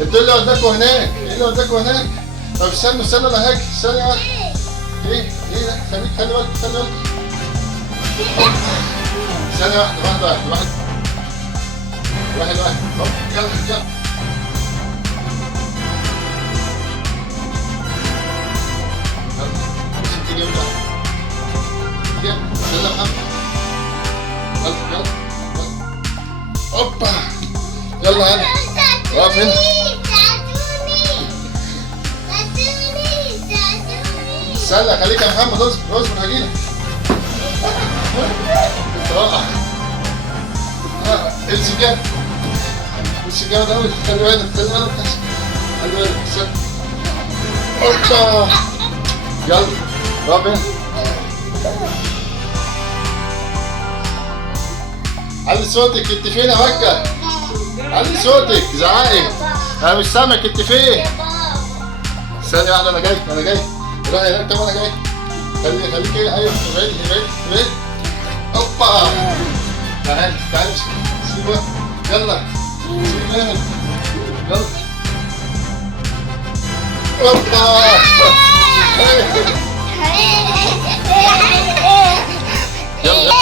انتوا اللي وداكوا هناك، ايه اللي وداكوا هناك؟ طب استنوا انا هاجي، ثانية واحدة. ايه ده؟ خلي بالك. ثانية واحدة. واحد هوب يلا. مش تيجي يلا. يلا محمد. يلا. اوبا. يلا هلا. واقف هنا. استنى خليك يا محمد، اصبر هجيلك. انت رائع. امسك جامد قوي. خلي بالك استنى. اوبا. يلا واقف هنا. علي صوتك، انت فين يا مكة؟ علي صوتك زعقي. انا مش سامعك، انت فين؟ ثانية واحدة، انا جاي. روح هناك. طب انا جاي. خليك كده. ايوه بعيد. اوبا. تعال سيبه. يلا. اوبا. يلا.